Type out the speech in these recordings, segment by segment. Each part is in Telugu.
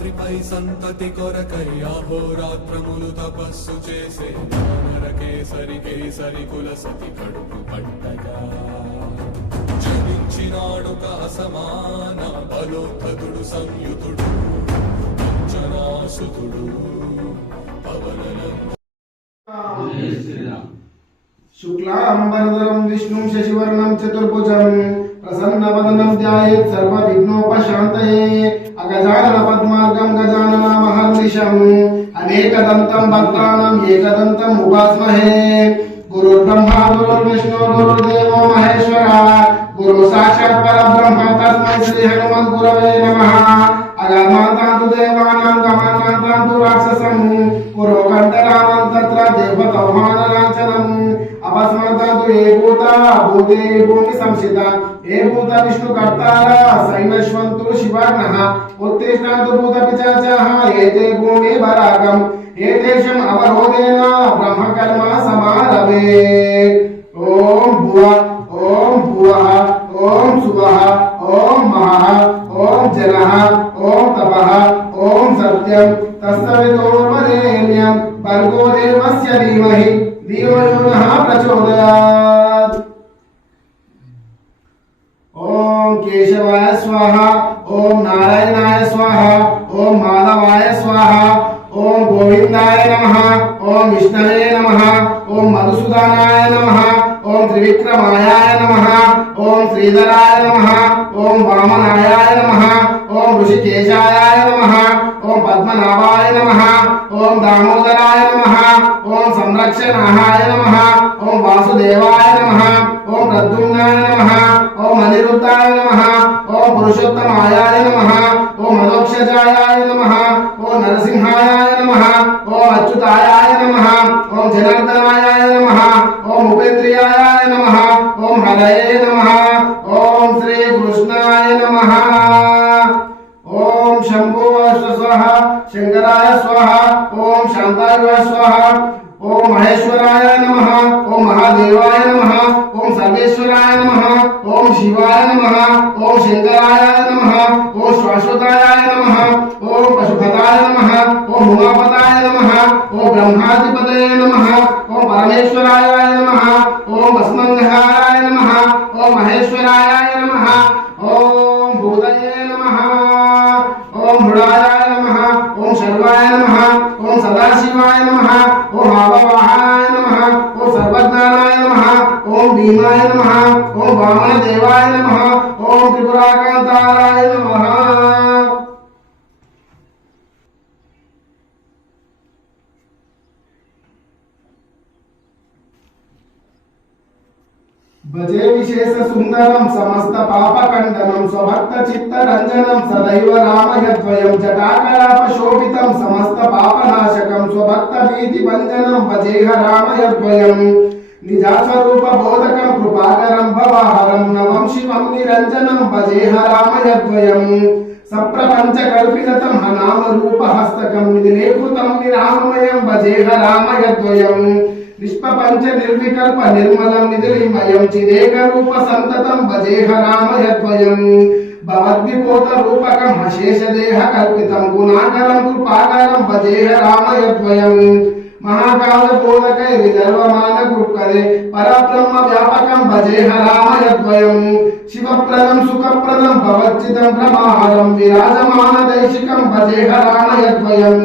రాత్రిపై సంతతి కొరకై అహోరాత్రములు తపస్సు చేసే నరకేసరి కేసరి కుల సతి కడుపు పట్టగా జనించినాడొక అసమాన బలోద్ధతుడు సంయుతుడు అంజనాసుతుడు పవననంద. శుక్లాంబరధరం విష్ణుం శశివర్ణం చతుర్భుజం ప్రసన్నవదనం ధ్యాయేత్ సర్వవిఘ్నోపశాంతయే అగజానన పద్మార్గం గజానన మహర్నిశం అనేకదంతం భక్తానాం ఏకదంతం ఉపాస్మహే. గురుర్బ్రహ్మా గురుర్విష్ణు గురుర్దేవో మహేశ్వర గురు సాక్షాత్ పరబ్రహ్మ తస్మై శ్రీ హనుమద్ గురవే నమః. అగమాంతాంతు దేవానాం గమాంతాంతు రాక్షసం గురో కంఠరామం తత్ర దేవతౌమాన లాంఛనం. అపస్మర్తాంతు ఏ భూత భూతే భూమి సంస్థిత ఏ భూత విష్ణు కర్తార సైనశ్వంతు శివాగ్నః ఉత్తిష్ఠంతు భూత పిశాచాః ఏతే భూమి భరాగం ఏతేషం అవరోధేన బ్రహ్మకర్మ సమారభే. ఓం భువః ఓం భువః ఓం సువః ఓం మహః ఓం జనః ఓం తపః ఓం సత్యం తస్సవితుర్వరేణ్యం భర్గో దేవస్య ధీమహి ధియో యో నః ప్రచోదయాత్. ఓం కేశవాయ స్వాహ ఓం నారాయణాయ స్వాహ ఓం మాధవాయ స్వాహ ఓం గోవిందాయ నమః ఓం విష్ణవే నమః ఓం మధుసూదనాయ నమః ఓం త్రివిక్రమాయ నమః ఓం శ్రీధరాయ నమః ఓం వామనాయ నమః ఓం ఋషికేశాయ నమః ఓం పద్మనాభాయ నమః ఓం దామోదరాయ నమః ఓం సంరక్షణాయ నమః ఓం వాసుదేవాయ నమః ఓం ప్రద్యుమ్నాయ నమః ఓం అనిరుద్ధాయ నమః ఓం పురుషోత్తమాయ నమః ఓం మదోక్షజాయ నమః ఓం నరసింహాయ నమః ఓం అచ్యుతాయ నమః ఓం జనార్దనాయ నమః ఓం ఉపేంద్రియాయ నమః ఓం హరయే నమః ఓం శ్రీ కృష్ణాయ నమః. ఓం శంభో స్వాహ శంకరాయ స్వాహ ఓం శాంతాయ స్వాహ ఓం మహేశ్వరాయ నమః ఓం మహాదేవాయ నమః ఓం సర్వేశ్వరాయ నమః ఓం శివాయ నమః ఓం శంకరాయ నమః ఓం శాశ్వతాయ నమః ఓం పశుపతాయ నమః ఓం ఉమాపతాయ నమః ఓం బ్రహ్మాధిపతయే నమః ఓం పరమేశ్వరాయ నమః ఓం భస్మంగహారాయ నమః ఓం మహేశ్వరాయ నమః ఓం భూతయే నమః ఓం మృడాయ నమః ఓం శర్వాయ నమః ఓం సదాశివాయ నమః ఓం ఆవాహాయ నమః ఓం సర్వజ్ఞానాయ నమః ఓం భీమాయ నమః ఓం వామన దేవాయ నమః ఓం త్రిపురాకాంతాయ నమః. భజే విశేష సుందరం సమస్త పాపకండనం స్వభక్త చిత్త రంజనం సదైవ రామయద్వయం జటాకలాప శోభితం సమస్త పాపనాశకం స్వభక్త భీతి భంజనం భజేహ రామయద్వయం నిజాస్వరూప బోధకం కృపాకరం భవాహరం నవం శివం నిరంజనం భజేహ రామయద్వయం సప్రపంచ కల్పితం నామ రూప హస్తకం నిధిలేకృతం నిరామమయం భజేహ రామయద్వయం నిష్పంచ నిర్వికల్ప నిర్మలం నిధిమయం చిదేక రూప సంతతం భజేహ రామయద్వయం భవద్విపోత రూపకం అశేష దేహ కల్పితం గుణాకరం కృపాకరం భజేహ రామయద్వయం మహాకాల బోధకై విదర్వమాన కృపదే పరబ్రహ్మ వ్యాపకం భజేహ రామయద్వయం శివప్రదం సుఖప్రదం భవచ్చితం బ్రహ్మారం విరాజమాన దైశికం భజేహ రామయద్వయం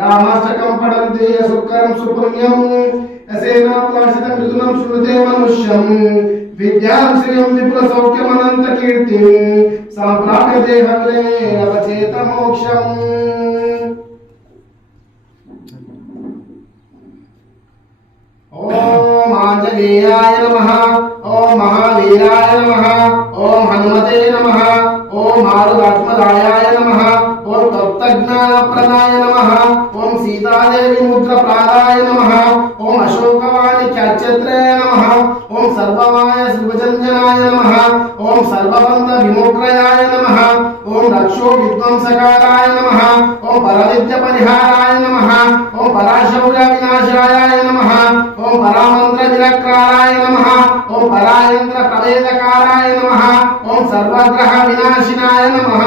రామాష్టకం పఠంతే సుకరం సుపుణ్యం యసేనా ప్లాషితం మృదునం శృణుతే మనుష్యం విద్యాం శ్రియం విపుల సౌఖ్యమనంత కీర్తిం సంప్రాప్య దేహవిలే నవచేత మోక్షం. ఓం ఆంజనేయాయ నమః ఓం మహావీరాయ నమః ఓం హనుమతే నమః ఓం మారుతాత్మదాయాయ నమః ఓం తత్వజ్ఞానప్రదాయ నమః ఓం సీతాదేవి ముద్రప్రాదాయ నమః ఓం అశోకవాణి ఖ్యాచ్ఛత్రాయ నమః ఓం సర్వమాయ శుభజంజనాయ నమః ఓం సర్వబంధ విమోక్రయాయ నమః ఓం రక్షో విధ్వంసకారాయ నమః ఓం పరవిద్య పరిహారాయ నమః ఓం పరాశౌర్య వినాశాయ నమః ఓం పరామంత్ర విరక్రారాయ నమః ఓం పరాయంత్ర ప్రవేదకారాయ నమః ఓం సర్వగ్రహ వినాశినాయ నమః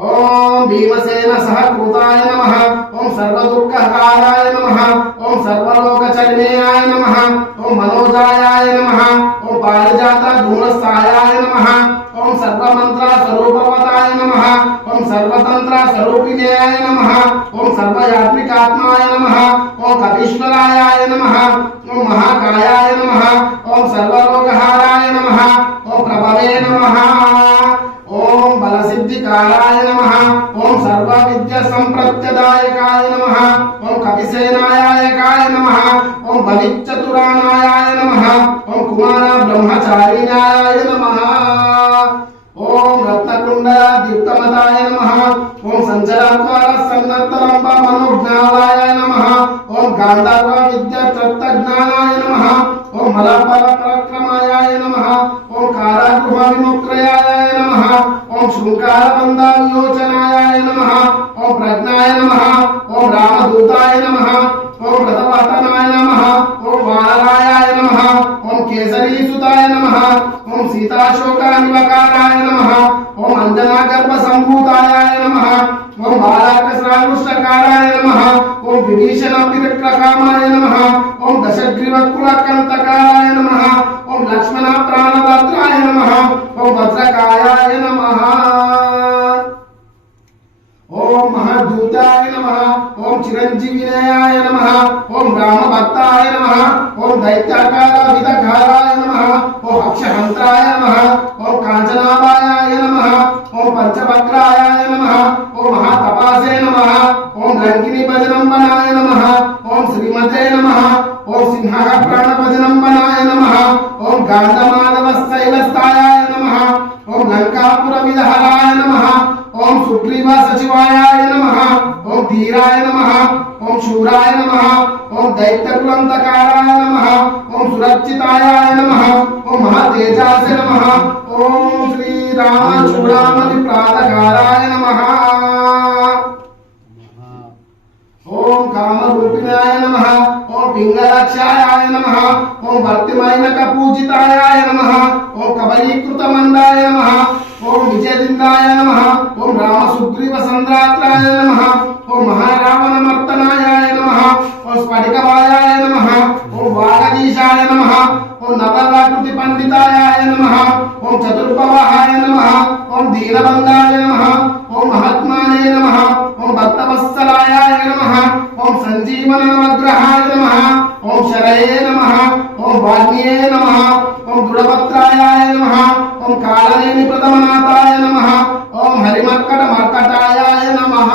ओम भीमसेन सहकृताय नमः। ओम सर्वदुःखहाराय नमः। ओम सर्वलोकचरणीयाय नमः। ओम मनोजायाय नमः। ओम पारिजात धूमसायाय नमः। ओम सर्वमंत्र स्वरूपवताय नमः। ओम सर्वतंत्र स्वरूपिण्याय नमः। ओम सर्वयात्रिकात्माय नमः। ओम कपीश्वराय नमः। ओम महाकायाय नमः। ओम सर्वलोकहाराय नमः। ओम प्रभवे नमः। ओम बलसिद्धिकाराय नमः। ओम सर्वविद्या संप्रत्यदायकाय नमः। ओम कपिसेनायायकाय नमः। ओम बलिचतुरानायाय नमः। ओम कुमार ब्रह्मचारिण्याय नमः। ओम रत्नकुंडल दीप्तमताय नमः। ओम संचरात्वार सन्नतरंब मनोज्ञानाय नमः। ओम गांधर्व विद्या तत्त्वज्ञानाय नमः। ओम मलपल पराक्रमाय नमः। ओम कारागृह विमुक्तयाय नमः। ओम शृंगार बंध वियोचनाय नमः। ओम प्रज्ञाय नमः। ओम रामदूताय नमः। ओम रथवाहनाय नमः। ओम वानराय नमः। ओम केसरी सुताय नमः। ओम सीताशोकानिवकाराय नमः। ओम अंजना गर्भ संभूताय नमः। ओम बालाकस्रानुष्टकाराय नमः। ओम विभीषण पितृकामाय नमः। ओम दशग्रीव कुलकंटकाराय नमः। ओम लक्ष्मण प्राणदात्राय नमः। ओम वज्रकायाय नमः। ओम महादूताय नमः। ओम चिरंजीविनाय नमः। ओम रामभक्ताय नमः। ओम दैत्याकार विदघाराय नमः। ओम अक्षहंत्राय नमः। ओम कांचनाभायाय नमः। ओम पंचवक्राय नमः। ओम महातपासे नमः। ओम रंगिनी भजनंबनाय नमः। ओम श्रीमते नमः। ओम सिंहः प्राणभजनंबनाय नमः। ओम गांधमाधवशैलस्थायाय नमः। ओम लंकापुर विदहराय नमः। ओम सुग्रीव सचिवाय नमः। ओम धीराय नमः। ओम शूराय नमः। ओम दैत्यकुलंतकाराय नमः। ओम सुरक्षिताय नमः। ओम महातेजासे नमः। ओम श्री राम चूड़ामणि प्रातकाराय नमः। ओम कामरूपिणाय नमः। ओम पिंगलाक्षाय नमः। ओम भक्तिमयनक पूजिताय नमः। ओम कबलीकृत मंदाय नमः। ओम विजयदिंदाय नमः। ओम राम सुग्रीव संद्रात्राय नमः। ओम महारावण मर्दनाय नमः। ओम स्फटिकवायाय नमः। ओम वागदीशाय नमः। ओम नवलाकृति पंडिताय नमः। ओम चतुर्भवाय नमः। ओम दीनबंधाय नमः। ओम महात्माने नमः। ओम भक्तवत्सलाय नमः। ओम संजीवन नवग्रहाय नमः। ओम शरये नमः। ओम वाग्मिये नमः। ओम दृढ़भद्राय नमः। ओम कालनेमि प्रथमनाथाय नमः। ओम हरिमर्कट मर्कटाय नमः।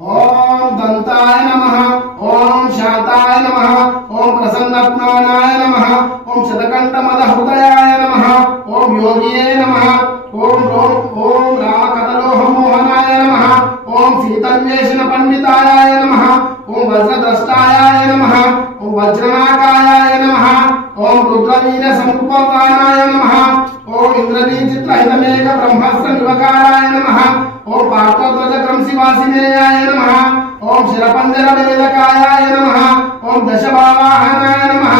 ओम दंताय नमः। ओम शांताय नमः। ओम प्रसन्नात्मानाय नमः। ओम शतकंठ मदहृदयाय नमः। ओम योगिये नमः। ओम रामकदलोह मोहनाय नमः। ओम सीतन्वेषण पंडिताय नमः। ओम वज्रद्रष्टाय नमः। ओम वज्रनाकाय नमः। ओम रुद्रवीर संपूर्णाय नमः। ओम इंद्रनील चित्रहितमेघ ब्रह्मास्त्र निवकाराय नमः। ओम पार्थध्वज क्रमशिवासिनेयाय नमः। ओम शिरपंजर वेदकाय नमः। ओम दशभावाहनाय नमः।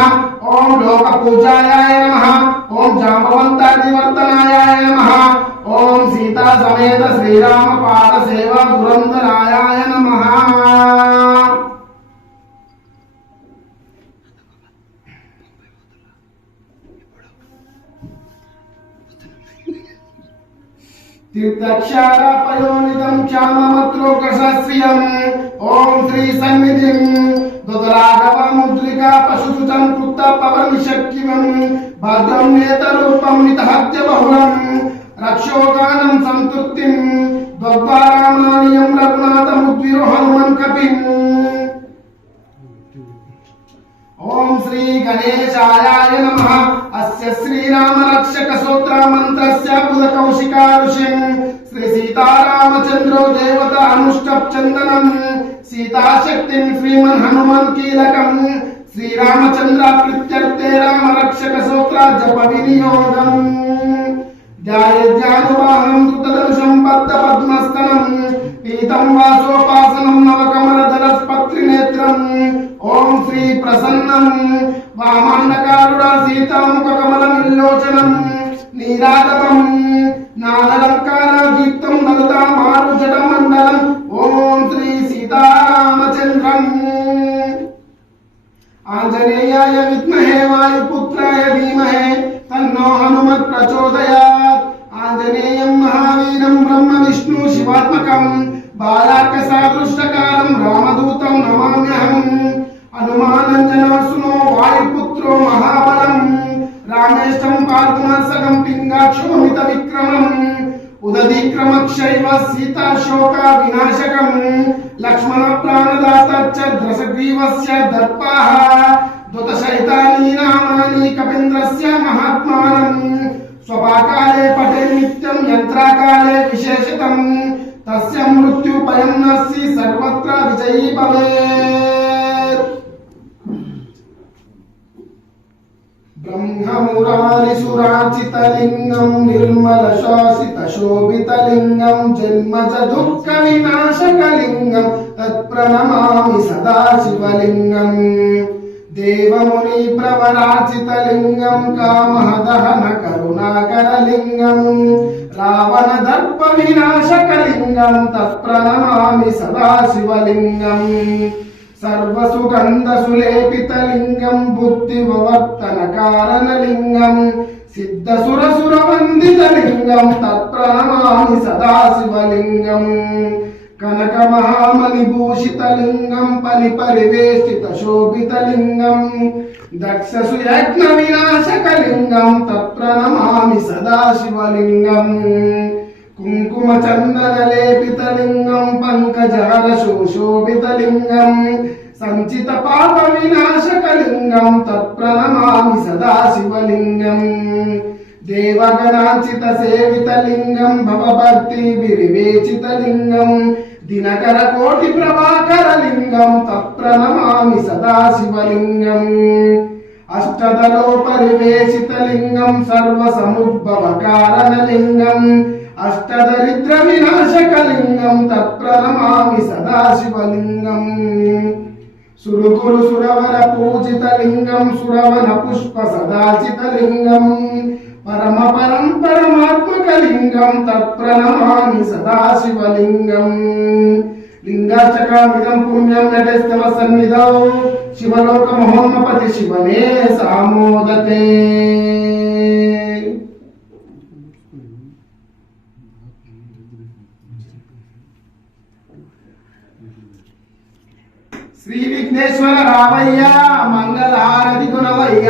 ओम लोकपूजाय नमः। ओम जाम्बवंतादिवर्तनाय नमः। ओम सीता समेत श्रीराम पाद सेवा दुरंधराय नमः। तीर्थक्षारापयोनितं क्षाममत्रोकशास्त्रियम्। ओम श्री सन्निधिं दुदराघव मुद्रिका पशुसुतं कृत्त पवनशक्तिवम्। भद्रं नेतरूपं नितहत्य बहुलं रक्षोगानं संतुष्टिं द्वद्वारामानियं रघुनाथमुद्विरो हनुमन् कपिम्। ओम श्री गणेशाय नमः। अस्य श्रीराम रक्षक सूत्र मंत्रस्य बुधकौशिका ऋषिं श्री सीतारामचंद्रो देवता अनुष्टप चंदनं सीता शक्तिं श्रीमन् हनुमन् कीलकं श्रीरामचंद्र प्रीत्यर्थे राम रक्षक सूत्र जप विनियोगम्। ध्यायेद्यानुवाहं दुतदर्शं बद्ध पद्मस्तनं पीतं वासोपासनं नवकमलधरस्पत्रिनेत्रम्। ओम श्री प्रसन्नं वामान्नकारुणा सीतामुखकमलनिर्लोचनं नीरातपं नानालङ्कारयुक्तं మరుతామారుజట మండలం ఓం శ్రీ సీతారామచంద్రం ఆంజనేయాయ విద్మహే వాయుపుత్రాయ ధీమహే తన్నో హనుమత్ ప్రచోదయాత్ ఆంజనేయం మహావీరం బ్రహ్మ విష్ణు శివాత్మకం బాలార్క సాదృష్టకాలం రామదూతం నమామ్యహం హనుమానంజనసునో వాయుపుత్రో మహాబలం రామేష్టం పాల్గుణసగం పింగాక్షోమిత విక్రమం ఉదధిక్రమక్షైవ సీతాశోక వినాశకం లక్ష్మణ ప్రాణదాత చ ద్రసగ్రీవస్య దర్పాః దుత శైతాని నామాని కపీంద్రస్య మహాత్మానం స్వపాకాలే పఠే నిత్యం యంత్రాకాలే విశేషితం తస్య మృత్యుపయం నస్సి సర్వత్ర విజయీ భవేత్ బ్రహ్మమురారిసురాచితలింగం నిర్మల శాసిత శోభితలింగం జన్మజ దుఃఖ వినాశకలింగం తత్ప్రణమామి సదా శివలింగం దేవముని ప్రవరాచితలింగం కామదహన కరుణాకరలింగం రావణ దర్ప వినాశకలింగం తత్ప్రణమామి సదా శివలింగం సర్వసుగంధ సులేపితలింగం బుద్ధి వివర్తన కారణలింగం సిద్ధ సురసుర వందితలింగం తత్ప్రణమామి సదా శివలింగం కనక మహామణి భూషితలింగం పరివేష్టిత శోభితలింగం దక్షసు యజ్ఞ వినాశకలింగం తత్ప్రణమామి సదా శివలింగం కుంకుమ చందన లేపితలింగం పంకజహర శోభితలింగం సంచిత పాప వినాశకలింగం తత్ప్రణమామి సదా శివలింగం దేవగణాంచిత సేవితలింగం భవభక్తి విరివేచితలింగం దినకర కోటి ప్రభాకరలింగం తత్ప్రణమామి సదా శివలింగం అష్టదలో పరివేశితలింగం సర్వ సముద్భవ కారణలింగం అష్టదరిద్ర వినాశకలింగం తత్ప్రణమామి సదా శివలింగం సురుకురు సురవర పూజితలింగం సురవన పుష్ప సదాచితలింగం పరమ పరమాత్మకలింగం తత్ప్రణమామి సదా శివలింగం లింగాష్టకామిదం పుణ్యం నటస్తవ సన్నిధౌ శివలోక మహోన్మపతి శివనే సామోదతే శ్రీ విఘ్నేశ్వర రావయ్య మంగళ హారతి గుణవయ్య